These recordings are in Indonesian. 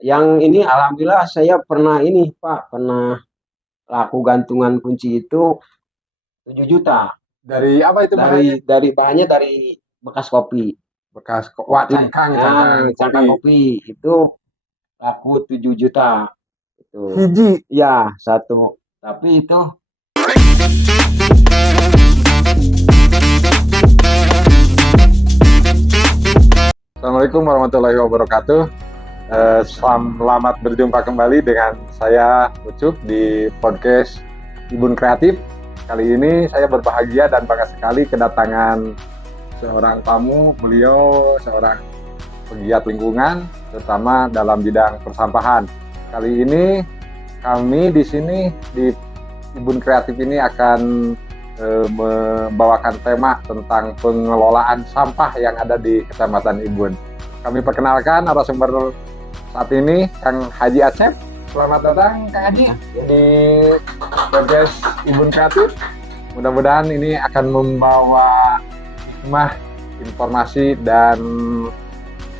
yang ini alhamdulillah saya pernah ini Pak, pernah laku gantungan kunci itu 7 juta. Dari apa itu bahannya? Dari bahannya dari bekas kopi. Bekas wah Kopi. cangkang Cangkang kopi. kopi itu laku 7 juta. Itu. Hiji. Ya, satu. Tapi itu Assalamualaikum warahmatullahi wabarakatuh. Selamat berjumpa kembali dengan saya Ucup di podcast Ibun Kreatif. Kali ini saya berbahagia dan bangga sekali kedatangan seorang tamu. Beliau seorang pegiat lingkungan, terutama dalam bidang persampahan. Kali ini kami di sini di Ibun Kreatif ini akan membawakan tema tentang pengelolaan sampah yang ada di Kecamatan Ibun. Kami perkenalkan narasumber saat ini Kang Haji Acep. Selamat datang Kang Haji di podcast Ibun Kreatif. Mudah-mudahan ini akan membawa hikmah, informasi dan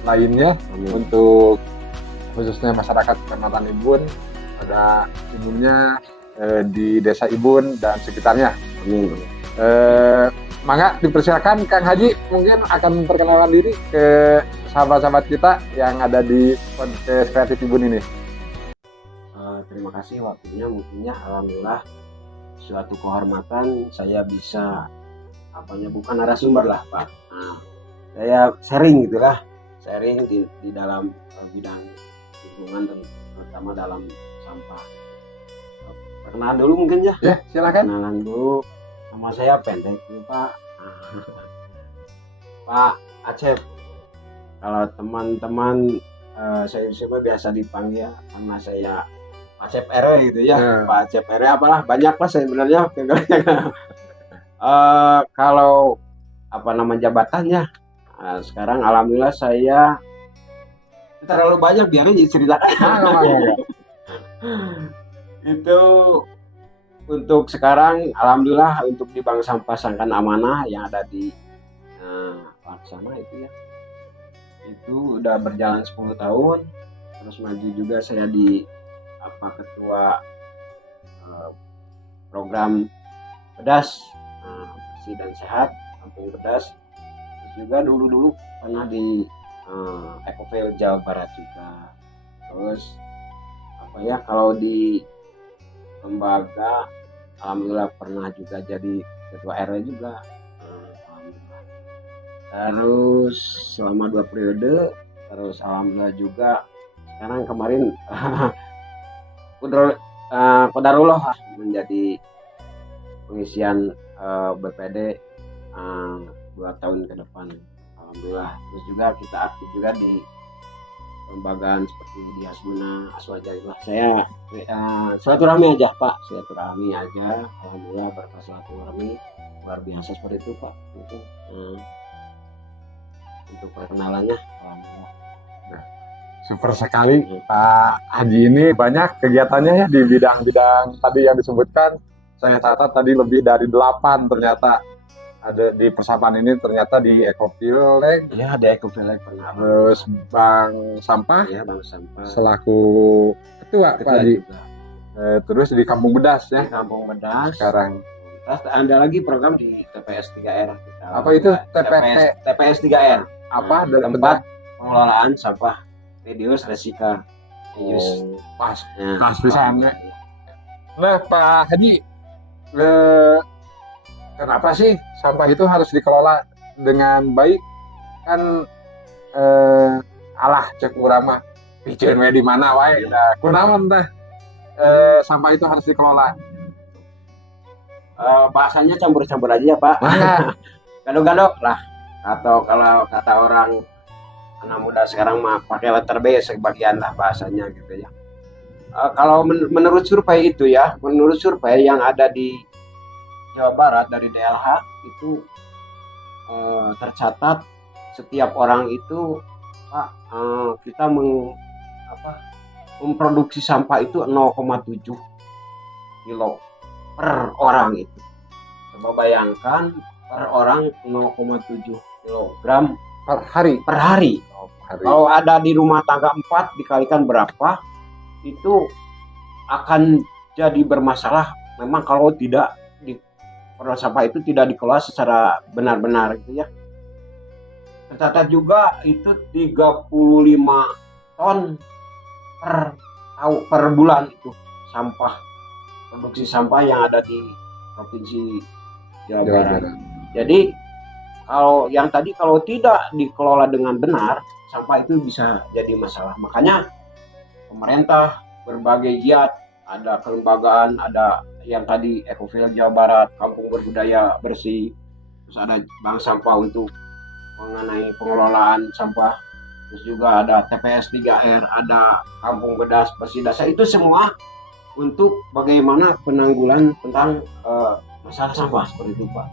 lainnya untuk khususnya masyarakat Kecamatan Ibun, pada umumnya di Desa Ibun dan sekitarnya. Mangga dipersilakan Kang Haji mungkin akan memperkenalkan diri ke sahabat-sahabat kita yang ada di podcast Kreatif Ibun ini. Terima kasih waktunya, mungkinnya alhamdulillah suatu kehormatan saya bisa bukan narasumber lah Pak. Saya sharing gitulah, sharing di dalam bidang lingkungan terutama dalam sampah. Perkenalan dulu mungkin ya. Ya, silakan. Perkenalan dulu. Nama saya pendek nih Pak. Pak Acep. Kalau teman-teman saya biasa dipanggil karena saya Acep RW gitu ya. Pak Acep RW apalah banyak lah sebenarnya. Kalau nama jabatannya sekarang alhamdulillah saya terlalu banyak biarin ceritakan. Itu untuk sekarang alhamdulillah untuk di Bank Sampah Sangkan Amanah yang ada di Laksana itu ya, itu udah berjalan 10 tahun. Terus maju juga saya di ketua program Bedas bersih dan sehat Kampung Bedas. Terus juga dulu pernah di Ecofield Jawa Barat juga. Terus kalau di lembaga alhamdulillah pernah juga jadi ketua RW juga. Alhamdulillah. Terus selama 2 periode, terus alhamdulillah juga sekarang kemarin qadarullah menjadi pengisian BPD 2 tahun ke depan. Alhamdulillah. Terus juga kita aktif juga di lembagaan seperti di Hasbuna, Aswajaillah. Saya silaturahmi aja Pak, silaturahmi aja. Alhamdulillah berkat silaturahmi luar biasa seperti itu Pak. Itu untuk perkenalannya. Alhamdulillah. Super sekali Pak Haji ini, banyak kegiatannya ya di bidang-bidang tadi yang disebutkan. Saya catat tadi lebih dari 8 ternyata ada di persampahan ini, ternyata di Ecofield ya, di Ecofield pernah. Terus Bank Sampah ya, Bank Sampah selaku ketua Pak Haji. Terus di Kampung Bedas ya, di Kampung Bedas sekarang. Terus ada lagi program di TPS 3R. Apa itu TPS 3R? Apa tempat pengelolaan sampah reduce resika pas pisannya. Nah Pak Haji, kenapa sih sampah itu harus dikelola dengan baik? Kan alah cek urang mah piceun we di mana wae. Nah, kunaon teh sampah itu harus dikelola? Bahasanya campur-campur aja ya Pak. Gadok-gadok lah. Atau kalau kata orang anak muda sekarang mah pakai letter B sebagian lah bahasanya gitu ya. Kalau menurut survei itu ya, menurut survei yang ada di Jawa Barat dari DLH itu tercatat setiap orang itu Pak, kita memproduksi sampah itu 0,7 kilo per orang itu. Coba bayangkan per orang 0,7 kilogram per hari. Hari. Kalau ada di rumah tangga 4 dikalikan berapa, itu akan jadi bermasalah. Memang kalau tidak di sampah itu tidak dikelola secara benar-benar gitu ya. Tercatat juga itu 35 ton per bulan itu sampah, produksi sampah yang ada di Provinsi Jawa Barat. Jadi kalau tidak dikelola dengan benar, sampah itu bisa jadi masalah. Makanya pemerintah berbagai giat, ada kelembagaan, ada yang tadi Ecofil Jawa Barat, Kampung Berbudaya Bersih, terus ada bank sampah untuk mengenai pengelolaan sampah, terus juga ada TPS 3R, ada Kampung Bedas Bersih Desa. Itu semua untuk bagaimana penanggulan tentang masalah sampah seperti itu, Pak.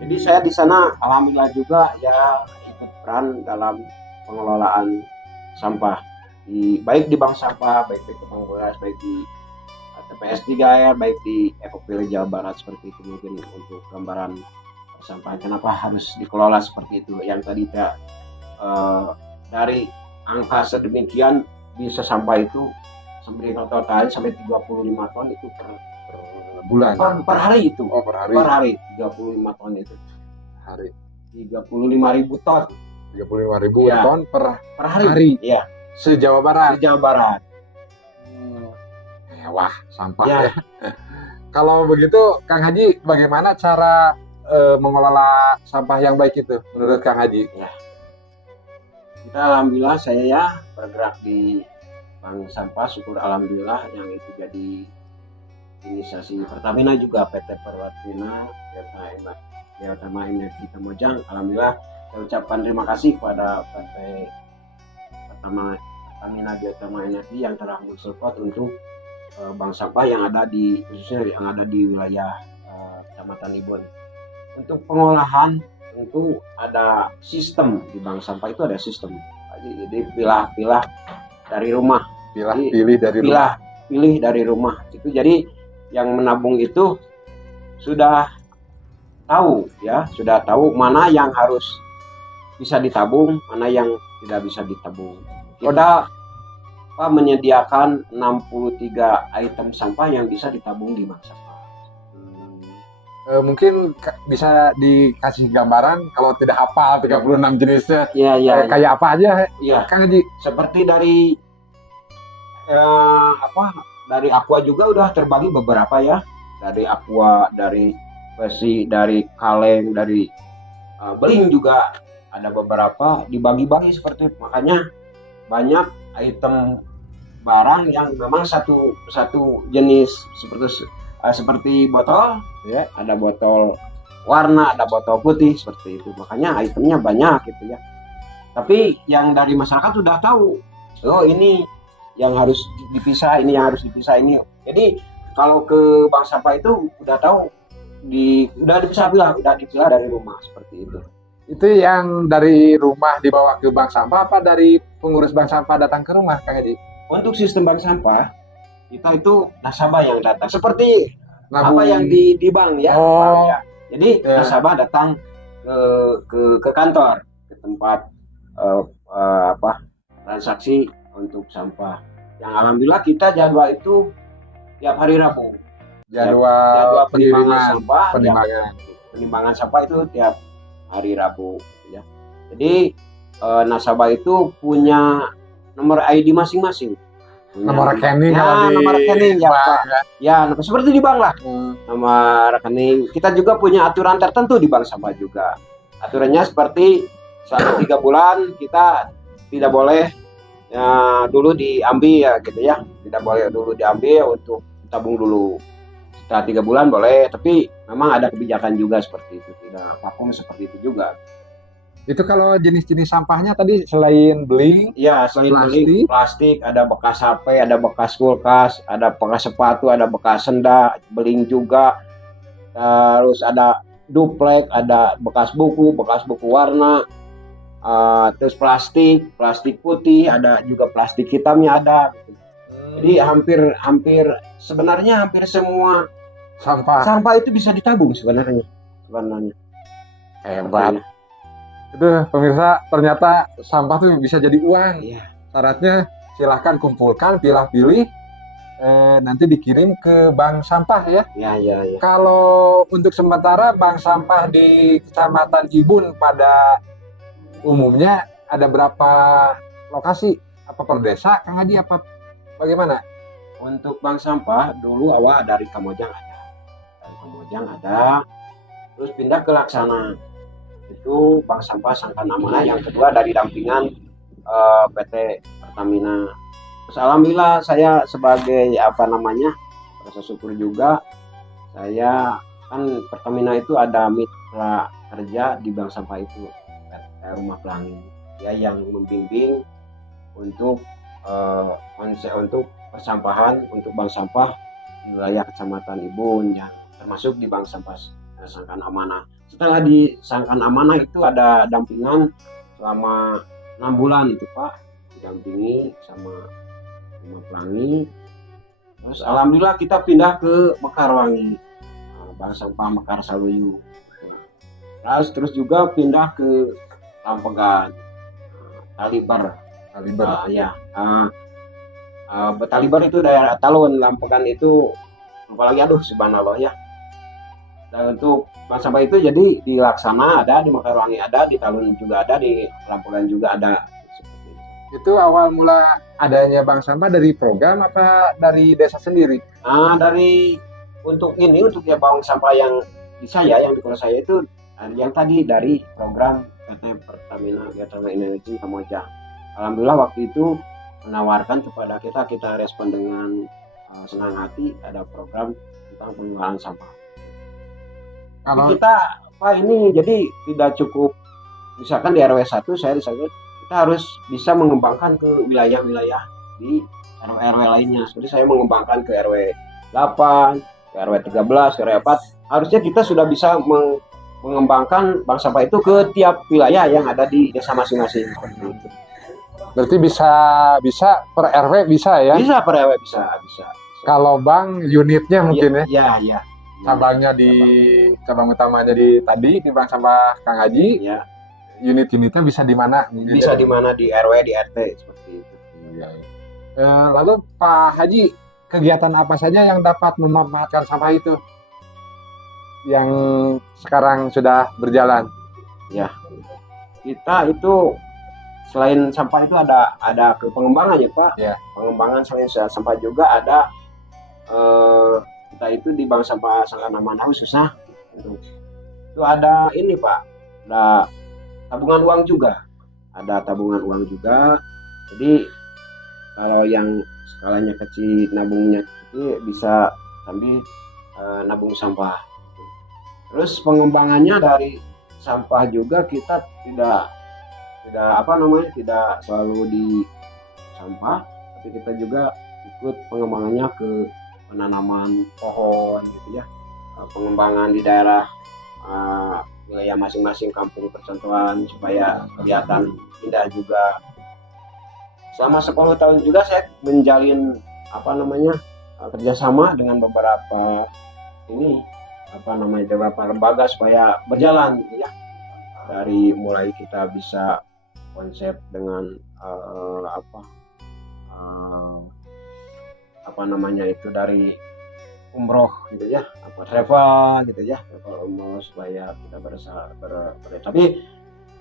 Jadi saya di sana alhamdulillah juga ya ikut peran dalam pengelolaan sampah, baik di bank sampah, baik di Kampung Bedas, baik di TPS 3R, baik di Ecofil Jawa Barat. Seperti itu mungkin untuk gambaran sampah kenapa harus dikelola seperti itu. Yang tadi dari angka sedemikian bisa sampah itu total sampai 35 ton itu per bulan, per hari itu. Oh, per hari 35 ton itu. Hari 35.000 ton. 35.000 ya, ton per hari. Iya. Se-Jawa Barat. Se-Jawa Barat. Wah, sampah ya. Kalau begitu, Kang Haji, bagaimana cara mengelola sampah yang baik itu menurut Kang Haji? Ya. Kita alhamdulillah saya bergerak di bank sampah, syukur alhamdulillah yang itu jadi inisiasi Pertamina juga PT Pertamina Biotama Energi Kamojang. Alhamdulillah saya ucapkan terima kasih kepada PT Pertamina Biotama Energi yang telah mensupport untuk bank sampah yang ada di khususnya yang ada di wilayah Kecamatan Ibun. Untuk pengolahan tentu ada sistem di bank sampah, itu ada sistem. Jadi pilah dari rumah, pilih dari rumah. Itu jadi yang menabung itu sudah tahu mana yang harus bisa ditabung, mana yang tidak bisa ditabung. Kita menyediakan 63 item sampah yang bisa ditabung di bank sampah. Mungkin bisa dikasih gambaran kalau tidak hafal 36 jenisnya. Iya. Kayak apa aja? Iya. Kang Haji. Seperti dari dari aqua juga udah terbagi beberapa ya. Dari aqua, dari besi, dari kaleng, dari beling juga ada beberapa dibagi-bagi seperti itu. Makanya banyak item barang yang memang satu jenis seperti botol ya, ada botol warna, ada botol putih seperti itu. Makanya itemnya banyak gitu ya. Tapi yang dari masyarakat sudah tahu, oh ini yang harus dipisah, ini yang harus dipisah ini. Jadi kalau ke bank sampah itu udah tahu, udah dipilah dari rumah seperti itu. Itu yang dari rumah dibawa ke bank sampah apa dari pengurus bank sampah datang ke rumah, Kang Haji? Untuk sistem bank sampah kita itu nasabah yang datang seperti Nabung. apa yang di bank ya. Oh. Ya. Jadi nasabah datang ke kantor, ke tempat transaksi untuk sampah. Yang alhamdulillah kita jadwal itu tiap hari Rabu. Jadwal penimbangan sampah itu tiap hari Rabu ya. Jadi nasabah itu punya nomor ID masing-masing. Nomor rekening nomor rekening ya Pak. Ya, seperti di bank lah. Nomor rekening. Kita juga punya aturan tertentu di bank sampah juga. Aturannya seperti selama 3 bulan kita tidak boleh dulu diambil ya gitu ya. Tidak boleh dulu diambil, untuk tabung dulu. Setelah 3 bulan boleh, tapi memang ada kebijakan juga seperti itu. Tidak vakum seperti itu juga. Itu kalau jenis-jenis sampahnya tadi selain beling, ya selain beling, plastik, ada bekas HP, ada bekas kulkas, ada bekas sepatu, ada bekas senda, beling juga. Terus ada duplek, ada bekas buku warna, terus plastik putih, ada juga plastik hitamnya ada. Jadi hampir semua sampah itu bisa ditabung sebenarnya. Hebat. Itu pemirsa, ternyata sampah tuh bisa jadi uang. Iya. Syaratnya silahkan kumpulkan, pilih-pilih, nanti dikirim ke bank sampah ya. Iya. Kalau untuk sementara bank sampah di Kecamatan Ibun pada umumnya ada berapa lokasi? Apa per desa, Kang Haji, apa bagaimana? Untuk bank sampah dulu awal dari Kamojang ada, terus pindah ke Laksana. Itu bank sampah Sangkan Amanah, yang kedua dari dampingan PT Pertamina. Terus alhamdulillah saya sebagai rasa syukur juga, saya kan Pertamina itu ada mitra kerja di bank sampah itu, Rumah Pelangi, ya, yang membimbing untuk untuk persampahan untuk bank sampah di wilayah Kecamatan Ibun, yang termasuk di bank sampah Sangkan Amanah. Setelah di Sangkan Amanah itu ada dampingan selama 6 bulan itu Pak, didampingi sama Rumah Pelangi. Terus alhamdulillah kita pindah ke Mekarwangi, bank sampah Mekar Saluyu. Terus juga pindah ke Lampegan, Talibar. Ya. Talibar itu daerah Talun, Lampegan itu apalagi subhanallah ya. Dan untuk bank sampah itu jadi di Laksana ada, di Mekarwangi ada, di Talun juga ada, di Lampegan juga ada. Itu awal mula adanya bank sampah dari program apa dari desa sendiri? Untuk ya bank sampah yang di kota saya itu yang tadi dari program PT Pertamina Geothermal Energy Kamojang. Alhamdulillah waktu itu menawarkan kepada kita respon dengan senang hati, ada program tentang pengelolaan sampah. Kalau kita jadi tidak cukup misalkan di RW 1 saya di sana, kita harus bisa mengembangkan ke wilayah-wilayah di RW lainnya. Seperti saya mengembangkan ke RW 8, ke RW 13, ke RW 4. Harusnya kita sudah bisa mengembangkan bank sampah itu ke tiap wilayah yang ada di desa masing-masing. Berarti bisa per RW bisa ya? Bisa per RW bisa. Kalau bank unitnya mungkin ya? Iya. Cabang utamanya di bank sampah Kang Haji. Ya. Unit-unitnya bisa di mana? Bisa di mana, di RW, di RT seperti itu. Lalu Pak Haji, kegiatan apa saja yang dapat memanfaatkan sampah itu yang sekarang sudah berjalan? Ya, kita itu selain sampah itu ada ke pengembangan ya Pak. Ya. Pengembangan selain sampah juga ada kita itu di bank sampah Sangkan Amanah khususnya itu ada ini Pak, ada tabungan uang juga. Jadi kalau yang skalanya kecil, nabungnya kecil, bisa sambil nabung sampah. Terus pengembangannya dari sampah juga kita tidak selalu di sampah, tapi kita juga ikut pengembangannya ke penanaman pohon gitu ya, pengembangan di daerah wilayah masing-masing kampung percontohan supaya kelihatan indah juga. Selama 10 tahun juga saya menjalin kerjasama dengan beberapa lembaga supaya berjalan gitu ya. Dari mulai kita bisa konsep dengan dari umroh gitu ya, travel gitu ya, travel umroh supaya kita tapi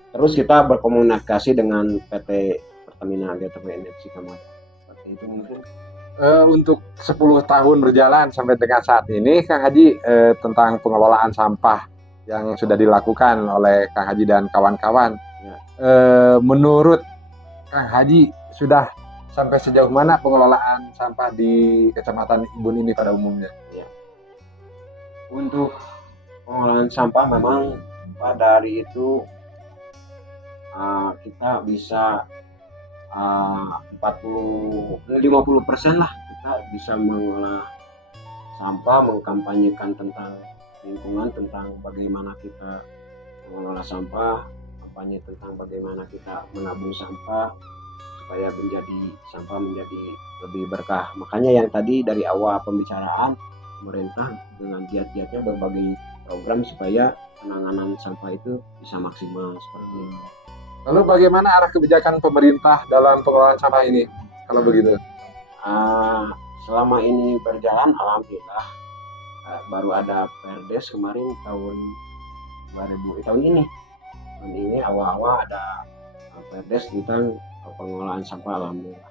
terus kita berkomunikasi dengan PT Pertamina Geothermal Energy Kamojang. Seperti itu mungkin. Untuk 10 tahun berjalan sampai dengan saat ini, Kang Haji, tentang pengelolaan sampah yang sudah dilakukan oleh Kang Haji dan kawan-kawan, menurut Kang Haji sudah sampai sejauh mana pengelolaan sampah di Kecamatan Ibun ini pada umumnya? Ya. Untuk pengelolaan sampah memang pada hari itu kita bisa 50% lah kita bisa mengolah sampah, mengkampanyekan tentang lingkungan, tentang bagaimana kita mengelola sampah, kampanye tentang bagaimana kita menabung sampah supaya sampah menjadi lebih berkah. Makanya yang tadi dari awal pembicaraan, pemerintah dengan giat-giatnya berbagai program supaya penanganan sampah itu bisa maksimal seperti itu. Lalu bagaimana arah kebijakan pemerintah dalam pengelolaan sampah ini? Kalau begitu, Selama ini berjalan, alhamdulillah baru ada Perdes kemarin tahun 2000 tahun ini awal-awal ada Perdes tentang pengelolaan sampah, alhamdulillah.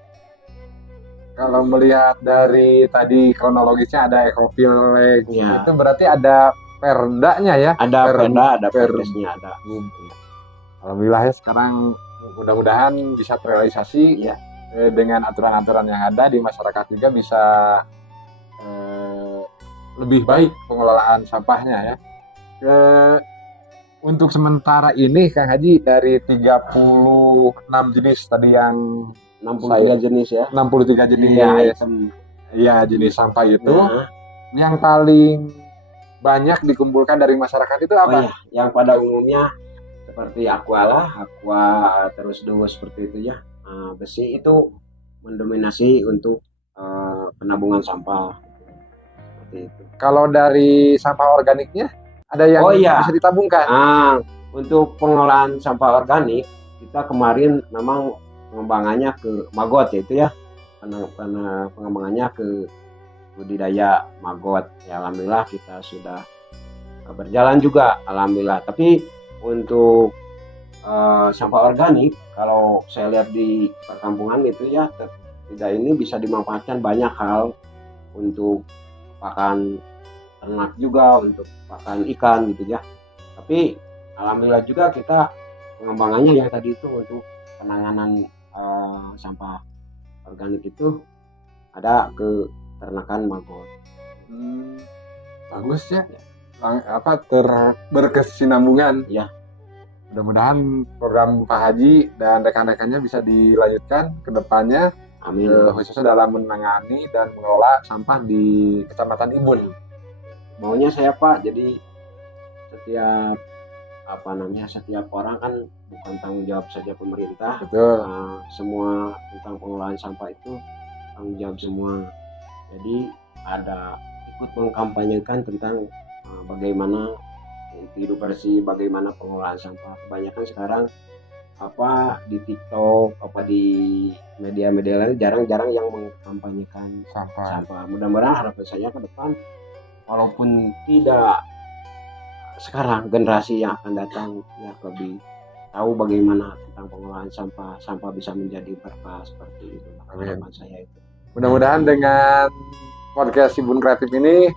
kalau melihat dari tadi kronologisnya ada Ecovillage, Ya. itu berarti ada perdanya ya? Ada Perda, ada per- Perdesnya ada. Alhamdulillah ya, sekarang mudah-mudahan bisa terrealisasi Iya. Dengan aturan-aturan yang ada di masyarakat juga bisa lebih baik pengelolaan sampahnya ya. Untuk sementara ini Kang Haji, dari 36 jenis tadi yang 63 jenis ya. 63 jenis Iya, item. ya jenis sampah itu Nah, yang paling banyak dikumpulkan dari masyarakat itu oh apa? iya, yang pada umumnya seperti aqua terus duo seperti itu ya. Besi itu mendominasi untuk penampungan sampah seperti itu. Kalau dari sampah organiknya ada yang Oh iya. bisa ditabungkan? Untuk pengelolaan sampah organik kita kemarin memang pengembangannya ke maggot yaitu ya, karena pengembangannya ke budidaya maggot ya, alhamdulillah kita sudah berjalan juga alhamdulillah. Tapi untuk sampah organik kalau saya lihat di perkampungan itu ya tidak ini bisa dimanfaatkan banyak hal, untuk pakan ternak juga, untuk pakan ikan gitu ya. Tapi alhamdulillah juga kita pengembangannya yang tadi itu untuk penanganan sampah organik itu ada ke ternakan maggot. Bagus ya. Berkesinambungan. Ya. Mudah-mudahan program Pak Haji dan rekan-rekannya bisa dilanjutkan ke depannya, Amin. khususnya dalam menangani dan mengelola sampah di Kecamatan Ibun. Maunya saya Pak, jadi setiap orang kan bukan tanggung jawab saja pemerintah. Betul. Semua tentang pengelolaan sampah itu tanggung jawab semua. Jadi ada ikut mengkampanyekan tentang bagaimana hidup bersih, bagaimana pengelolaan sampah. Kebanyakan sekarang di TikTok, di media-media lain jarang-jarang yang mengkampanyekan sampah. Mudah-mudahan harapan saya ke depan, walaupun tidak sekarang, generasi yang akan datang ya lebih tahu bagaimana tentang pengelolaan sampah bisa menjadi berkah seperti itu. Harapan saya itu. Mudah-mudahan dengan podcast Ibun Kreatif ini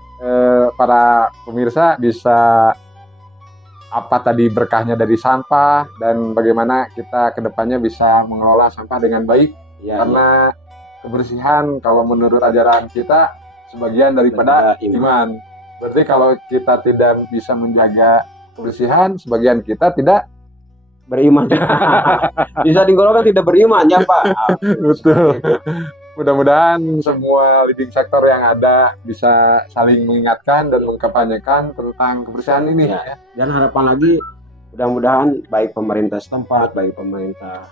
para pemirsa bisa apa tadi berkahnya dari sampah dan bagaimana kita kedepannya bisa mengelola sampah dengan baik. Ya, karena kebersihan kalau menurut ajaran kita sebagian daripada iman. Berarti kalau kita tidak bisa menjaga kebersihan, sebagian kita tidak beriman. Bisa digolongkan tidak beriman ya Pak. Betul. Mudah-mudahan semua leading sektor yang ada bisa saling mengingatkan dan mengkampanyekan tentang kebersihan ini. Ya. Dan harapan lagi, mudah-mudahan baik pemerintah setempat, baik pemerintah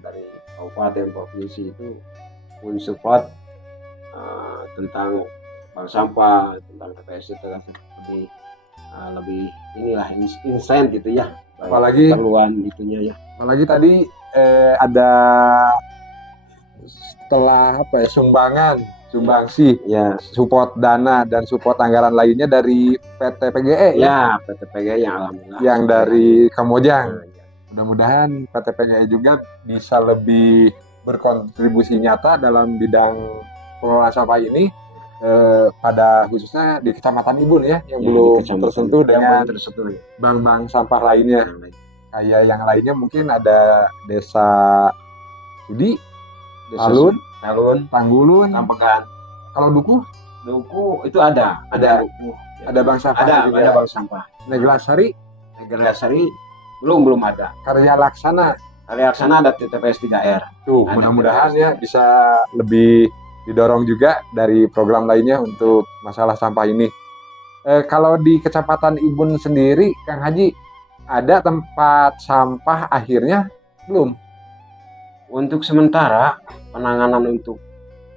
dari kabupaten, provinsi itu mensupport tentang bank sampah, tentang TPS itu lebih inilah insen gitu ya. Apalagi keperluan gitunya ya. Apalagi tadi ada setelah sumbangsi ya, support dana dan support anggaran lainnya dari PT PGE ya. PT PGE yang alhamdulillah yang dari Kamojang. Mudah-mudahan PT PGE juga bisa lebih berkontribusi nyata dalam bidang pengelolaan sampah ini, pada khususnya di Kecamatan Ibun ya, yang belum tersentuh dengan bank-bank sampah lainnya. Kayak yang lainnya mungkin ada Desa Sudi, Talun, Tanggulun, Rampegan. Kalau Duku itu ada bank sampah. Ada bank sampah. Neglasari belum ada. Karya Laksana ada TPS 3R. Tuh, mudah-mudahan ya bisa lebih didorong juga dari program lainnya untuk masalah sampah ini. Kalau di Kecamatan Ibun sendiri, Kang Haji, ada tempat sampah akhirnya belum? Untuk sementara penanganan untuk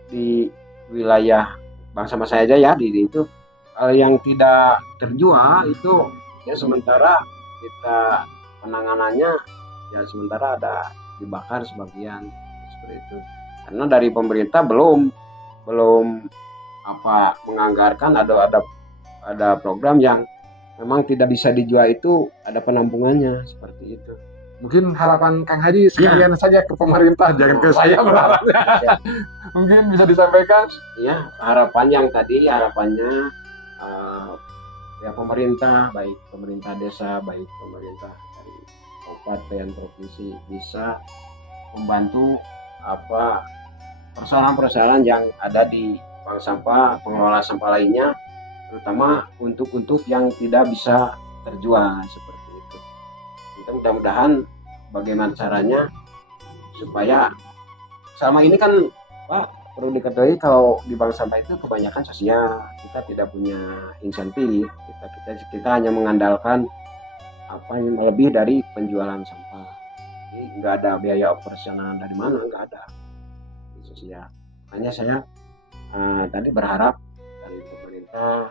di wilayah Bang sama saya aja ya di itu yang tidak terjual itu ya sementara kita penanganannya ya sementara ada dibakar sebagian seperti itu. Karena dari pemerintah belum menganggarkan ada program yang memang tidak bisa dijual, itu ada penampungannya seperti itu. Mungkin harapan Kang Haji sekalian saja ke pemerintah, jangan ke saya berharapnya. Mungkin bisa disampaikan. Ya, harapannya ya pemerintah, baik pemerintah desa, baik pemerintah dari kabupaten, provinsi bisa membantu persoalan-persoalan yang ada di bank sampah, pengelola sampah lainnya, terutama untuk yang tidak bisa terjual seperti itu. Kita mudah-mudahan bagaimana caranya supaya selama ini kan Pak, perlu diketahui kalau di bank sampah itu kebanyakan sosial, kita tidak punya insentif, kita hanya mengandalkan yang lebih dari penjualan sampah. Jadi nggak ada biaya operasional dari mana, nggak ada di sosial. Makanya saya tadi berharap dari pemerintah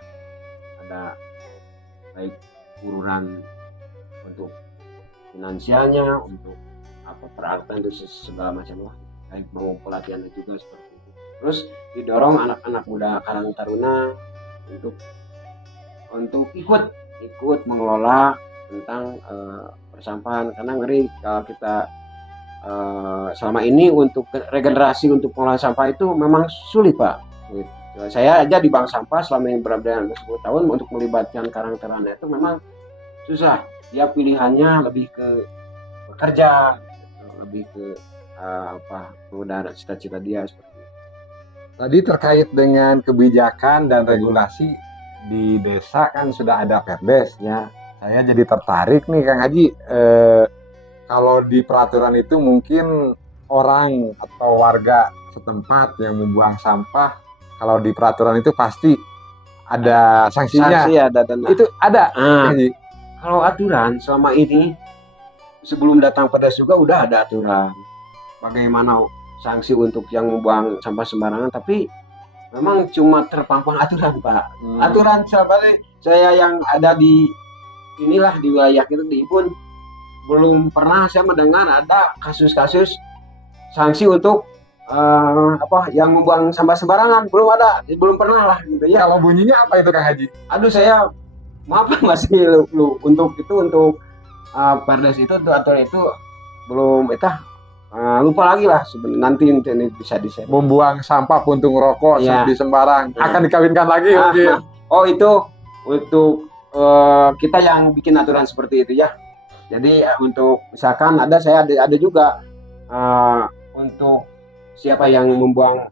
ada baik ururan untuk finansialnya, untuk peralatan itu segala macam lah, baik mau pelatihan juga seperti itu. Terus didorong anak-anak muda Karang Taruna untuk ikut mengelola tentang persampahan, karena ngeri kalau kita selama ini untuk regenerasi untuk pengelolaan sampah itu memang sulit Pak. Saya aja di bank sampah selama yang berada 10 tahun untuk melibatkan Karang Taruna itu memang susah. Dia pilihannya lebih ke bekerja, lebih ke mengudara cita-cita dia seperti itu. Tadi terkait dengan kebijakan dan regulasi di desa kan sudah ada Perdes ya. Saya jadi tertarik nih Kang Haji, kalau di peraturan itu mungkin orang atau warga setempat yang membuang sampah, kalau di peraturan itu pasti ada sanksinya. Sanksi ada dan itu ada. Kang Haji. Kalau aturan selama ini sebelum datang Perdes juga udah ada aturan bagaimana sanksi untuk yang membuang sampah sembarangan, tapi memang cuma terpampang aturan Pak. Aturan saya yang ada di inilah di wilayah itu di pun belum pernah saya mendengar ada kasus-kasus sanksi untuk yang membuang sampah sembarangan, belum pernah lah gitu ya. Kalau bunyinya apa itu Kang Haji? Aduh saya maaf masih untuk Perdes itu aturan itu belum lupa lagi lah sebenarnya, nanti ini bisa di-share. Membuang sampah puntung rokok di sembarang akan dikawinkan lagi mungkin. Oh itu untuk kita yang bikin aturan seperti itu ya. Jadi untuk misalkan ada juga untuk siapa yang membuang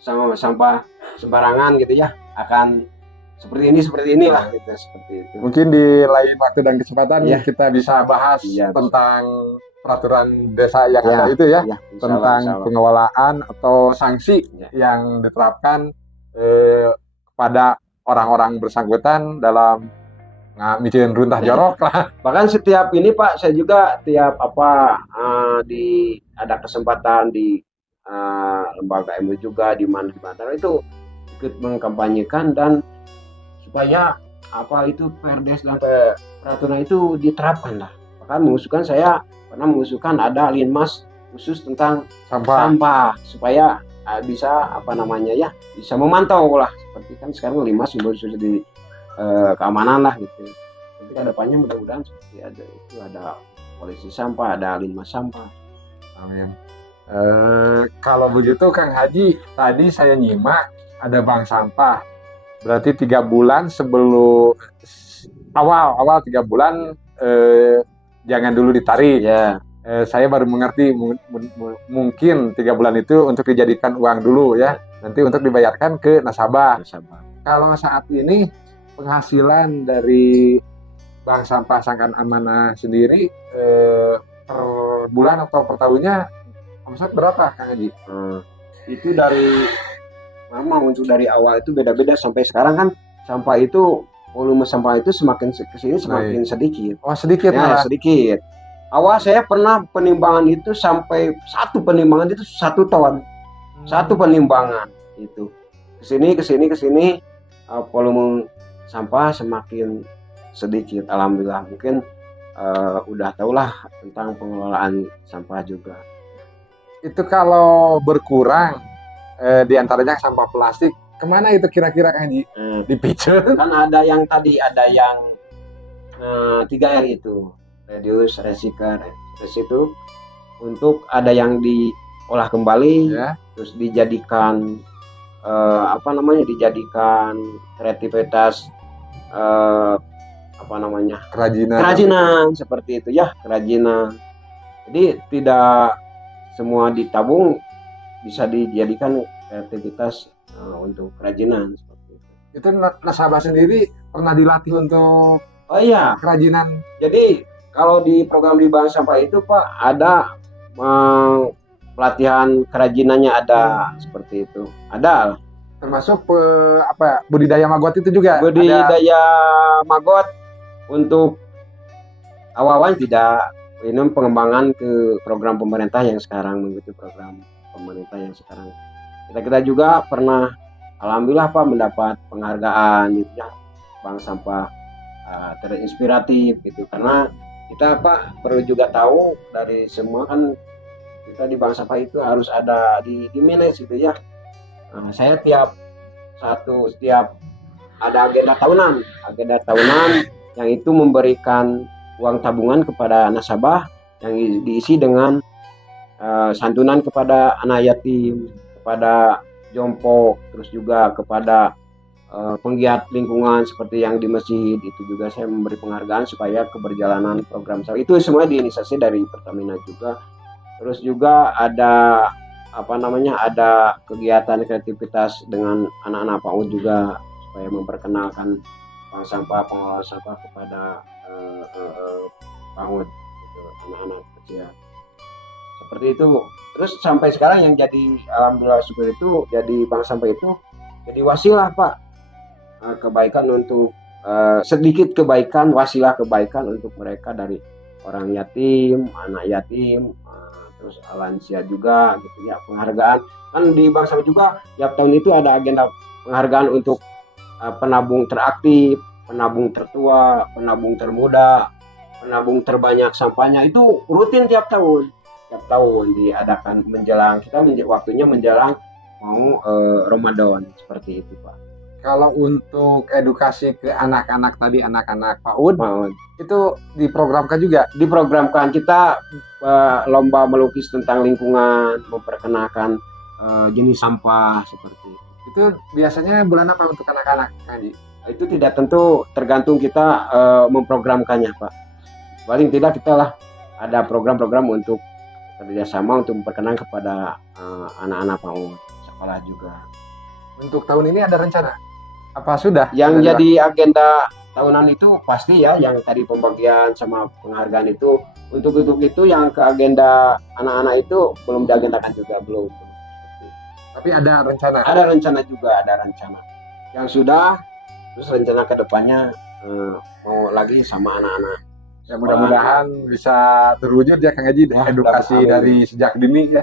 sampah sembarangan gitu ya, akan seperti ini lah gitu, seperti itu. Mungkin di lain waktu dan kesempatan kita bisa bahas tentang peraturan desa yang ada itu ya, tentang pengelolaan atau sanksi yang diterapkan kepada orang-orang bersangkutan dalam micin runtah jorok lah. Bahkan setiap ini Pak, saya juga tiap ada kesempatan di lembaga MUI juga di mana itu ikut mengkampanyekan dan supaya itu Perdes dan peraturan itu diterapkan lah. Bahkan saya pernah mengusulkan ada linmas khusus tentang sampah supaya bisa bisa memantau lah, seperti kan sekarang linmas sudah di keamanan lah gitu. Nanti kedepannya mudah-mudahan seperti ada polisi sampah, ada linmas sampah. Amin. Kalau begitu Kang Haji, tadi saya nyimak ada bank sampah. Berarti 3 bulan sebelum awal 3 bulan jangan dulu ditarik. Ya. Saya baru mengerti mungkin 3 bulan itu untuk dijadikan uang dulu ya. Nanti untuk dibayarkan ke nasabah. Kalau saat ini penghasilan dari Bank Sampah Sangkan Amanah sendiri per bulan atau per tahunnya omset berapa Kang Haji? Itu untuk dari awal itu beda-beda sampai sekarang kan volume sampah itu semakin kesini semakin sedikit. Oh sedikit ya, sedikit. Awal saya pernah penimbangan itu sampai satu penimbangan itu 1 ton. Satu penimbangan itu kesini volume sampah semakin sedikit. Alhamdulillah, mungkin udah tahulah tentang pengelolaan sampah juga. Itu kalau berkurang diantaranya sampah plastik, kemana itu kira-kira Kang Haji? Dipicu? Kan ada yang tadi, ada yang 3R itu, reduce, recycle, itu untuk ada yang diolah kembali, Ya. terus dijadikan dijadikan kreativitas kerajinan seperti itu ya, kerajinan. Jadi tidak semua ditabung, bisa dijadikan kreativitas untuk kerajinan seperti itu. Itu nasabah sendiri pernah dilatih untuk kerajinan. Jadi kalau di program di Bank Sampah itu Pak ada pelatihan kerajinannya, ada seperti itu. Ada termasuk budidaya maggot itu juga. Budidaya maggot untuk awal-awal tidak, ini pengembangan ke program pemerintah yang sekarang, mengikuti program pemerintah yang sekarang. Kita juga pernah alhamdulillah Pak mendapat penghargaan gitu ya, Bank Sampah terinspiratif gitu, karena kita Pak perlu juga tahu dari semua kan, kita di Bank Sampah itu harus ada di manage gitu ya. Saya tiap ada agenda tahunan yang itu memberikan uang tabungan kepada nasabah yang diisi dengan santunan kepada anak yatim, kepada jompo, terus juga kepada penggiat lingkungan seperti yang di masjid. Itu juga saya memberi penghargaan supaya keberjalanan program saya itu semua diinisiasi dari Pertamina juga. Terus juga ada ada kegiatan kreativitas dengan anak-anak PAUD juga, supaya memperkenalkan bank sampah, pengelola sampah kepada PAUD gitu, anak-anak kecil seperti itu. Terus sampai sekarang yang jadi alhamdulillah syukur itu, jadi bank sampah itu jadi wasilah Pak, kebaikan untuk sedikit kebaikan, wasilah kebaikan untuk mereka, dari orang yatim, anak yatim, terus lansia juga gitu ya. Penghargaan kan di Bank Sampah juga tiap tahun itu ada agenda penghargaan untuk penabung teraktif, penabung tertua, penabung termuda, penabung terbanyak sampahnya, itu rutin tiap tahun diadakan menjelang waktunya menjelang mau Ramadan seperti itu Pak. Kalau untuk edukasi ke anak-anak tadi, anak-anak PAUD, itu diprogramkan juga? Diprogramkan. Kita lomba melukis tentang lingkungan, memperkenalkan jenis sampah seperti itu. Itu biasanya bulan apa untuk anak-anak, Haji? Itu tidak tentu, tergantung kita memprogramkannya Pak. Paling tidak kita lah ada program-program untuk kerjasama untuk memperkenalkan kepada anak-anak PAUD, sekolah juga. Untuk tahun ini ada rencana? Apa sudah? Yang jadi agenda tahunan itu pasti ya, yang tadi pembagian sama penghargaan itu. Untuk itu yang ke agenda anak-anak itu belum diagendakan juga, belum. Tapi ada rencana? Ada rencana juga, ada rencana. Yang sudah, terus rencana kedepannya mau lagi sama anak-anak. Ya mudah-mudahan bisa terwujud ya Kang Haji, edukasi dari sejak dini ya.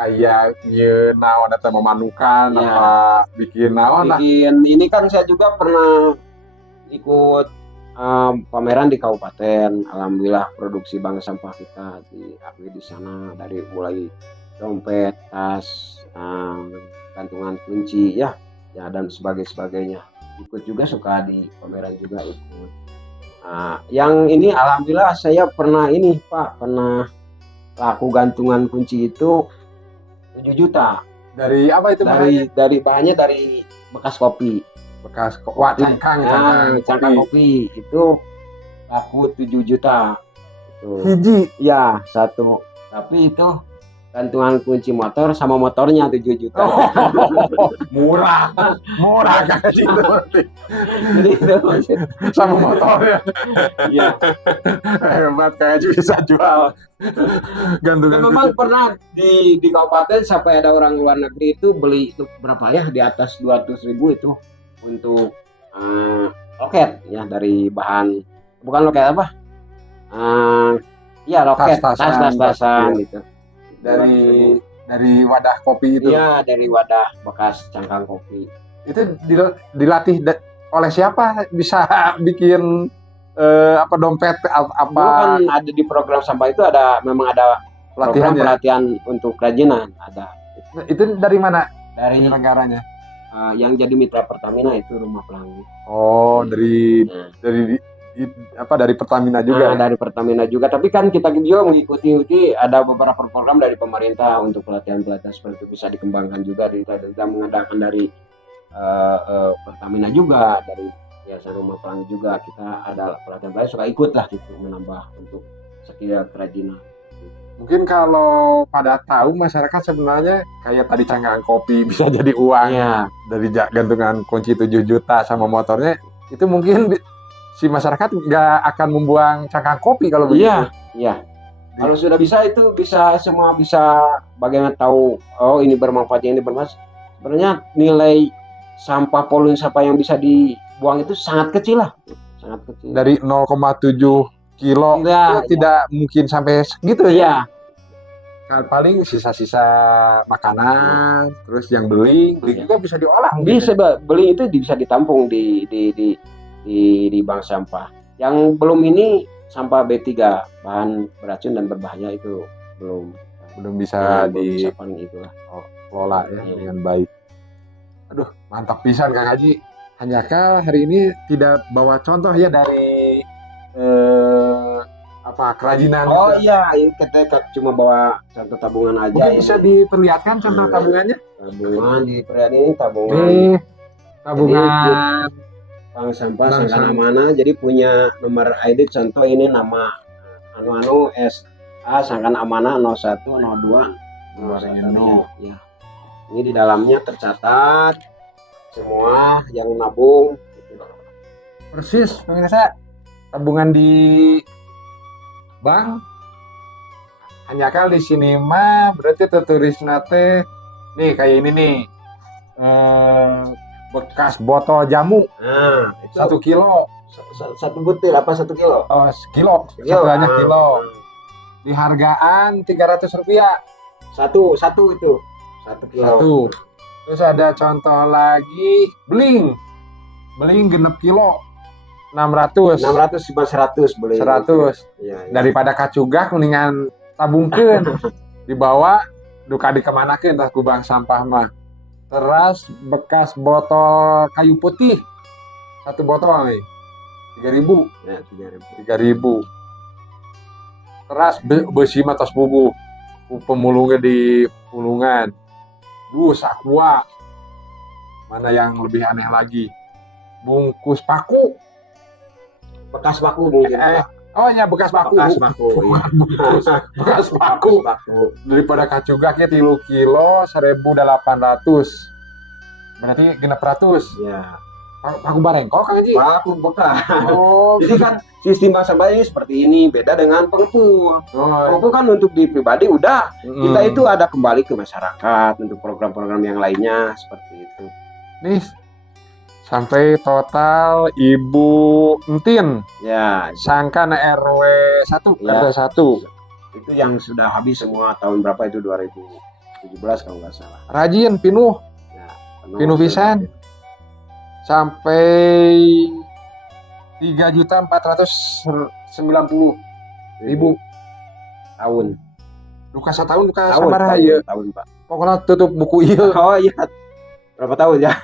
Kayak naon atau memanukan ya, apa bikin naon lah. Ini kan saya juga pernah ikut pameran di kabupaten. Alhamdulillah produksi bank sampah kita diakui di sana, dari mulai dompet, tas, gantungan kunci ya dan sebagainya. Ikut juga, suka di pameran juga ikut. Yang ini alhamdulillah saya pernah laku gantungan kunci itu 7 juta. Dari apa itu? Dari bahannya dari bekas kopi. Cangkang kopi itu laku 7 juta. Itu. Hiji? Ya, satu. Tapi itu gantungan kunci motor sama motornya 7 juta. Murah kan itu. Jadi itu sama motornya. Iya. Hebat, kayak bisa jual gantungan. Memang pernah di kabupaten sampai ada orang luar negeri itu beli itu berapa ya, di atas 200.000 itu untuk loket ya, dari bahan, bukan loket apa? Ya loket, tas-tasan gitu. Dari wadah kopi itu. Iya, dari wadah bekas cangkang kopi. Itu dilatih oleh siapa bisa bikin dompet apa Dulu kan ada di program sampah itu memang ada program pelatihannya? pelatihan untuk kerajinan ada Itu dari mana dari penyelenggaranya? yang jadi mitra Pertamina itu Rumah Pelangi. Oh, dari Nah, dari Pertamina juga. dari Pertamina juga. Tapi kan kita juga mengikuti ada beberapa program dari pemerintah untuk pelatihan-pelatihan seperti itu bisa dikembangkan juga. Kita mengadakan dari Pertamina juga, dari Yayasan Rumah Pelangi juga. Kita ada pelatihan-pelatihan suka ikut lah gitu menambah untuk skill kerajinan. Mungkin kalau pada tahu masyarakat sebenarnya kayak tadi cangkang kopi bisa jadi uang Iya. dari gantungan kunci 7 juta sama motornya, itu mungkin si masyarakat nggak akan membuang cangkang kopi kalau begitu. Iya. Kalau sudah bisa itu semua bisa bagaimana tahu ini bermanfaat ini bermanfaat. Sebenarnya nilai sampah poluan sampah yang bisa dibuang itu sangat kecil lah. Sangat kecil. Dari 0,7 kilo Iya, itu tidak mungkin sampai segitu Iya. ya. Paling sisa-sisa makanan, terus yang beli Iya. juga bisa diolah mungkin. Bisa beli itu bisa ditampung di bank sampah. Yang belum ini sampah B3 bahan beracun dan berbahaya itu belum bisa bisa paling itulah dikelola ya Iya. dengan baik. Aduh, mantap pisan Kang Haji. Hanyakal hari ini tidak bawa contoh ya dari kerajinan. Oh iya, ini kita cuma bawa contoh tabungan aja. Mungkin bisa diperlihatkan contoh Iya. tabungannya. Tabungan di perayaan ini tabungan Nih, tabungan bank sampah Bank Sangkan sampah. Amanah. Jadi punya nomor ID contoh ini nama SA Sangkan Amanah 01 02 21. Ya. Ini di dalamnya tercatat semua yang nabung. persis pemirsa, tabungan di bank. Hanyakal di sini mah berarti tertulis nate nih kayak ini nih. Bekas botol jamu Nah, itu 1 kilo. satu butir apa 1 kilo? Oh, kilo. Satuannya kilo. Di hargaan Rp300. Satu itu 1 kilo. Satu. Terus ada contoh lagi beling genep kilo 600 cuma 100 beli. 100. Iya, iya. Daripada kacugak mendingan tabungkeun dibawa duka dikemanakeun tah ku bank sampah mah. Teras bekas botol kayu putih 1 botol nih 3.000. Ya, 3.000. 3.000. Teras besi mah tos bubuh pemulungnya di pulungan. Dus aqua. Mana yang lebih aneh lagi? Bungkus paku. Bekas baku mungkin. Oh ya bekas paku. Bekas baku. Iya. Bekas paku. Daripada kacugaknya 3 kilo 1.800. Berarti genep ratus. Ya. Paku barengkok Kang Haji. Baku bekas. Oh, Jadi kan sistem bank sampah ini seperti ini, beda dengan pengepul. Pengepul kan untuk di pribadi udah. Kita itu ada kembali ke masyarakat untuk program-program yang lainnya seperti itu. nih sampai total Ibu Entin Ya, Sangkan RW 1 Ya. RW 1 itu yang sudah habis semua tahun berapa itu 2017 kalau nggak salah. rajin pinuh Ya, Pinuh pisan. sampai 3.490.000 tahun. duka satahun duka Tahun, sabaraha ieu. tahun, Pak. Pokoknya tutup buku ieu. Oh iya. Berapa tahun ya?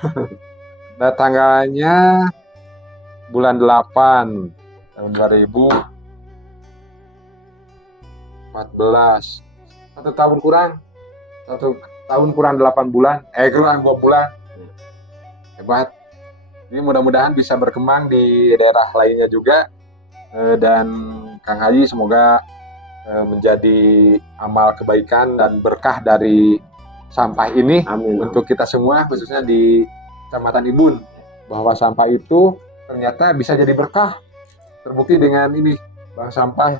Dan tanggalnya bulan 8 tahun 2014. 1 tahun kurang. 1 tahun kurang 8 bulan. Kurang 2 bulan. Hebat. Jadi mudah-mudahan bisa berkembang di daerah lainnya juga. Dan Kang Haji semoga menjadi amal kebaikan dan berkah dari sampah ini. Amin. Untuk kita semua khususnya di Kecamatan Ibun, bahwa sampah itu ternyata bisa jadi berkah. Terbukti dengan ini bank sampah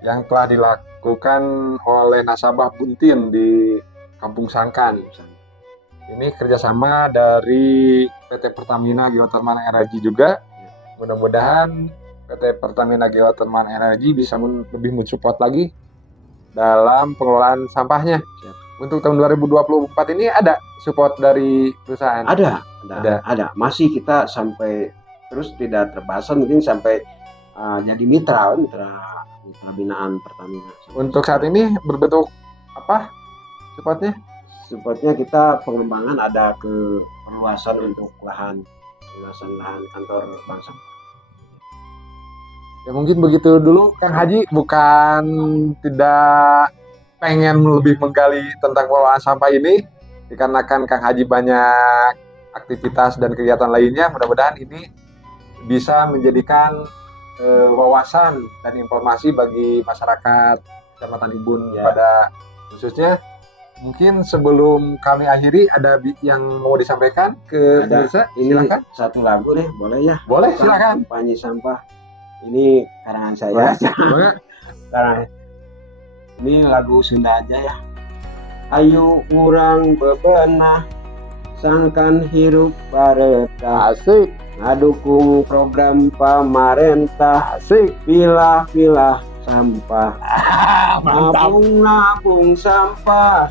yang telah dilakukan oleh nasabah Buntin di Kampung Sangkan. Ini kerjasama dari PT Pertamina Geothermal Energy juga. Mudah-mudahan PT Pertamina Geothermal Energy bisa lebih mensupport lagi dalam pengelolaan sampahnya. untuk tahun 2024 ini ada support dari perusahaan? Ada. Masih kita sampai terus tidak terbatas, mungkin sampai jadi mitra binaan Pertamina. Untuk saat ini berbentuk apa supportnya? Supportnya kita pengembangan, ada ke perluasan untuk lahan kantor bank sampah. Ya mungkin begitu dulu Kang Haji, bukan tidak pengen lebih menggali tentang pengelolaan sampah ini, dikarenakan Kang Haji banyak aktivitas dan kegiatan lainnya. Mudah-mudahan ini bisa menjadikan wawasan dan informasi bagi masyarakat Kecamatan Ibun pada khususnya. Mungkin sebelum kami akhiri, ada yang mau disampaikan ke pemirsa? Silakan. Satu lagu deh, boleh ya? Boleh, silakan. Kampanye sampah. Ini karangan saya. Karena ini lagu Sunda aja ya. Ayo kurang bebenah, sangkan hirup baretah. Asik. Ngadukung program pemerintah. Asik. Pilah-pilah sampah. Mantap. Nabung sampah.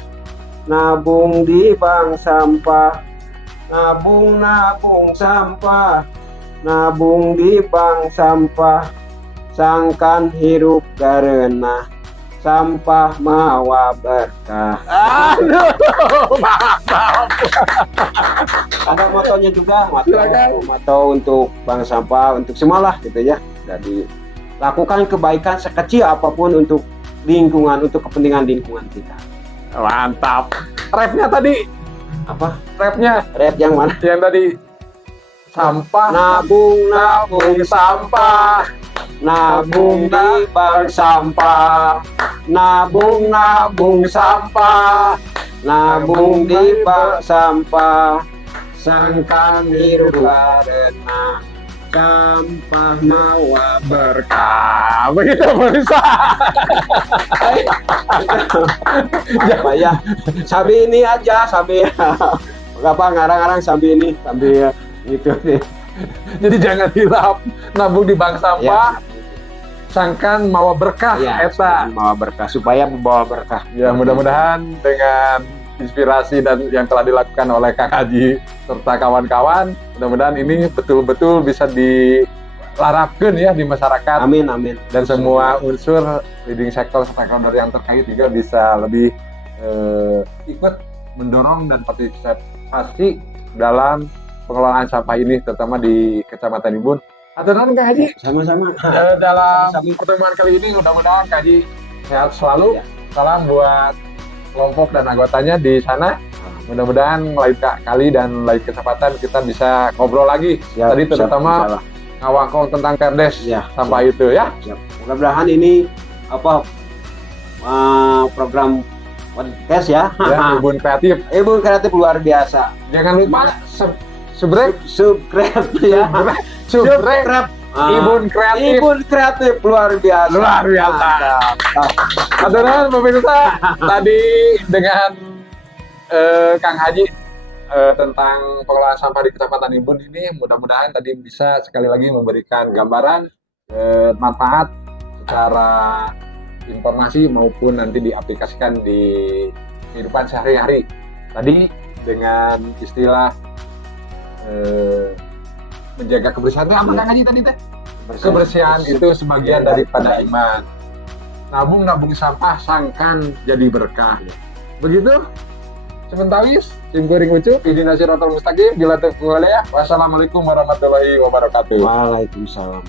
Nabung di bank sampah. Nabung sampah. Nabung di bank sampah. Sangkan hirup karena sampah mawa berkah. Aduh, mantap. Ada motonya juga, moto untuk bank sampah, untuk semualah gitu ya. Jadi lakukan kebaikan sekecil apapun untuk lingkungan, untuk kepentingan lingkungan kita. Mantap. Rapnya tadi Apa? Rap yang mana? yang tadi sampah. Nabung sampah. nabung di bank sampah. Nabung sampah. Nabung di bank sampah. Sangkan hirup karena sampah mawa Berkah. Begitu pemirsa. apa ya? Sabi ini aja, sabi apa ngarang-ngarang sabi ini, sabi gitu deh. Jadi jangan hilap, nabung di bank sampah. Sangkan mawa berkah, eta mawa berkah, supaya membawa berkah. Ya, mudah-mudahan dengan inspirasi dan yang telah dilakukan oleh Kang Haji serta kawan-kawan, mudah-mudahan ini betul-betul bisa dilarapkan ya di masyarakat. Amin. Dan semua unsur leading sektor stakeholder yang terkait juga bisa lebih ikut mendorong dan partisipasi dalam pengelolaan sampah ini, terutama di Kecamatan Ibun. Aturan Kang Haji. Sama-sama. Dalam pertemuan kali ini mudah-mudahan Kang Haji sehat selalu. Salam buat kelompok dan anggotanya di sana. Mudah-mudahan lain kali dan lain kesempatan kita bisa ngobrol lagi. Tadi terutama ngawakong tentang perdes sampah itu ya. Mudah-mudahan ini program podcast ya. Ibun Kreatif luar biasa. Jangan lupa subscribe ya. Subscribe Ibun Kreatif luar biasa. Aturan pemirsa, tadi dengan Kang Haji tentang pengelolaan sampah di Kecamatan Ibun ini, mudah-mudahan tadi bisa sekali lagi memberikan gambaran manfaat secara informasi maupun nanti diaplikasikan di kehidupan sehari-hari. Tadi dengan istilah menjaga kebersihan itu apa Kang Haji tadi teh? Kebersihan itu sebagian daripada iman. Nabung sampah sangkan jadi berkah. Begitu? Sementawis, tim goreng ucup, izin nasiratul mustaqim, bila taufiq walhidayah. Wassalamualaikum warahmatullahi wabarakatuh. Waalaikumsalam.